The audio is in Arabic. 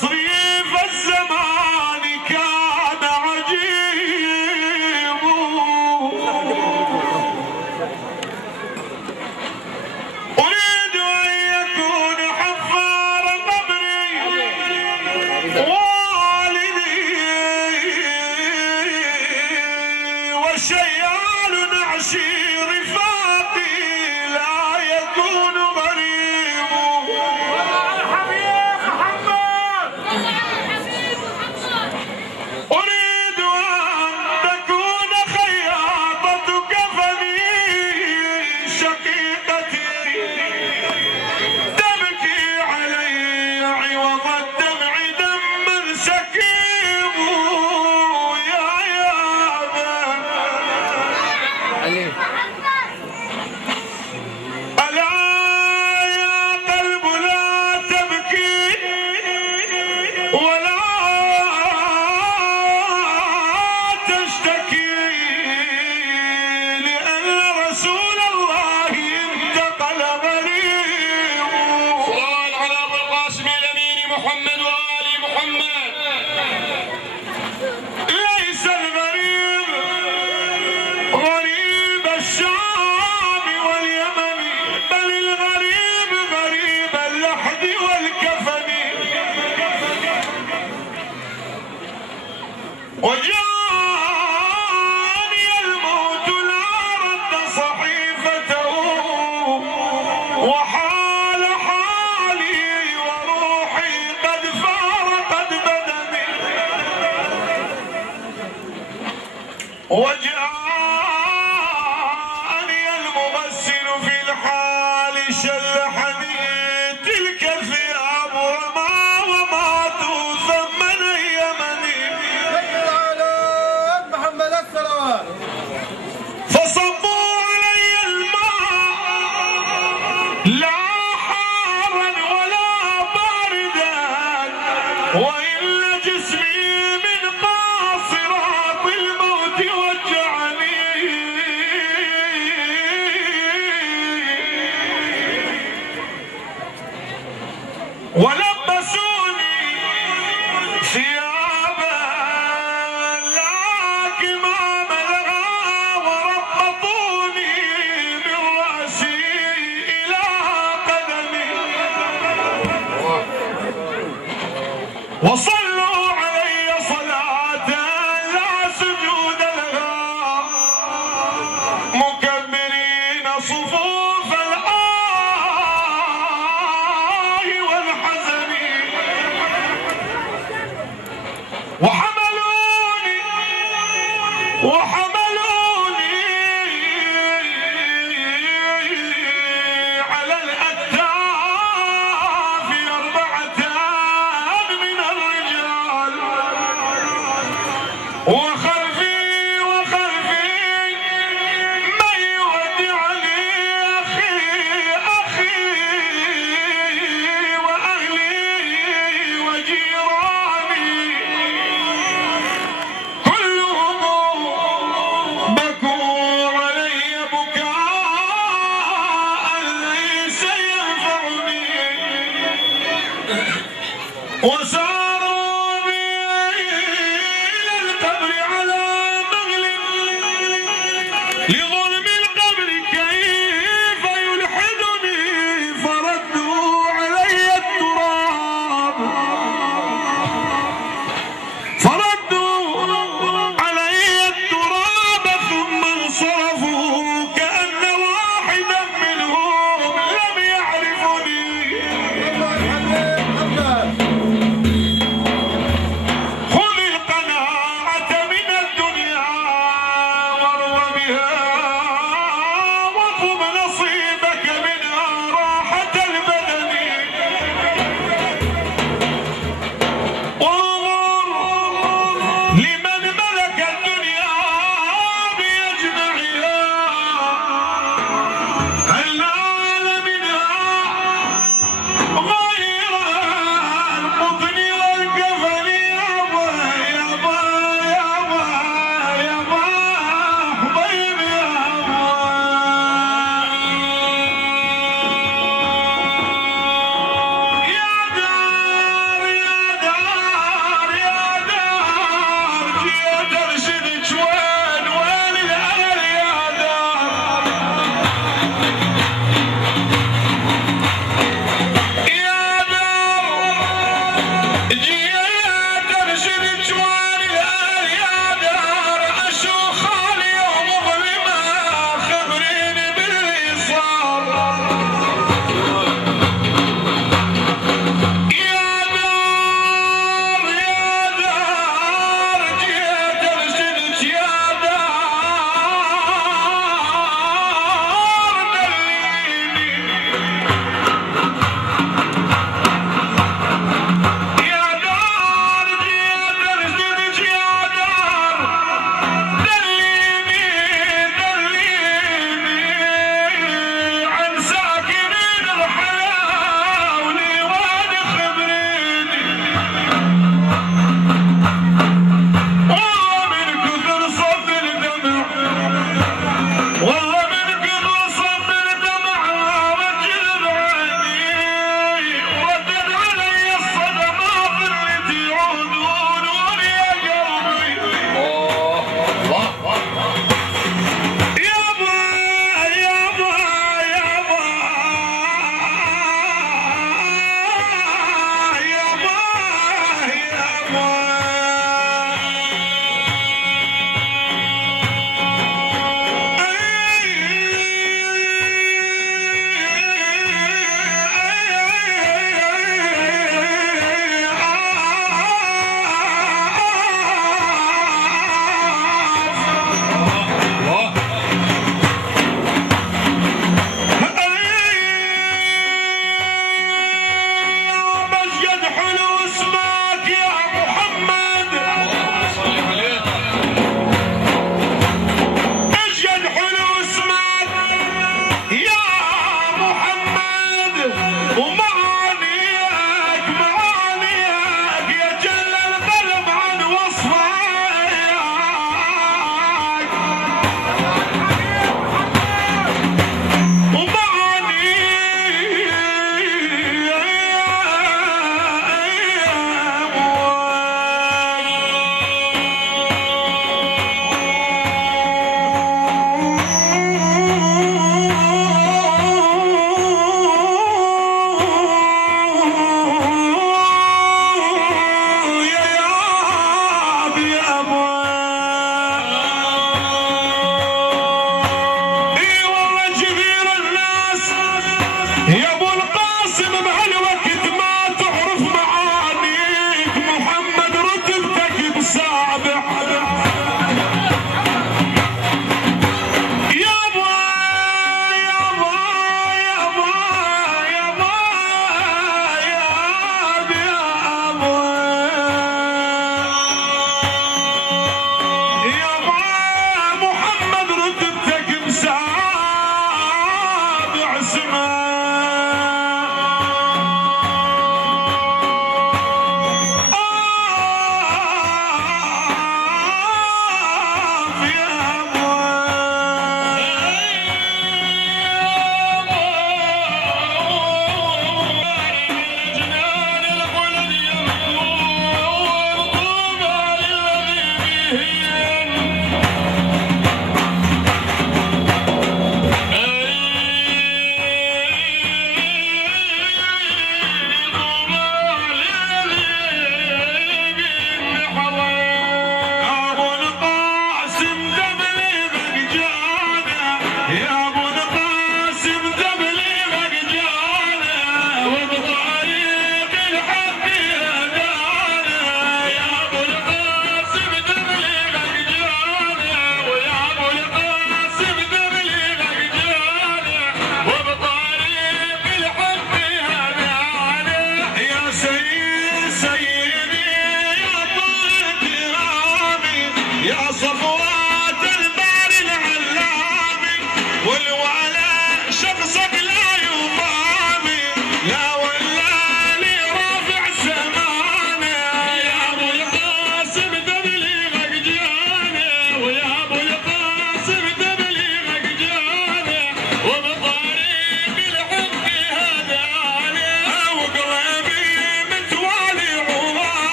تصريف الزمان كان عجيب، أريد أن يكون حفار قبري والدي وشيال نعشي رفاقي لا يكون غريب. أريد أن تكون خياطة كفني شقيقتي تبكي علي عوض الدمع دما سكيب. يا ألا يا قلب لا تبكي ولا تشتكي، لأن رسول الله انتقل غريب. صلى على ابو القاسم الامين محمد وال محمد. ليس الغريب غريب الشام واليمن، بل الغريب غريب اللحد والكفن. وجاني الموت لا رد صحيفته، وحال حالي وروحي قد فارقت بدني. وجاءني المغسل في الحال شلحني تلك الثياب وما ثم نيمني. محمد الصلوات. فصبوا علي الماء لا حارا ولا باردا، وإن جسمي من قاصرات الموت وجعني. ولبسوني ثيابا لا كمام لها، وربطوني من رأسي إلى قدمي، وصلوا علي صلاة لا سجود لها، مكبرين صفوف الآه والحزن. وحملوني على الأكتاف 4 من الرجال، وخلفي من يودعني أخي وأهلي وجيراني، كلهم بكوا علي بكاء ليس ينفعني.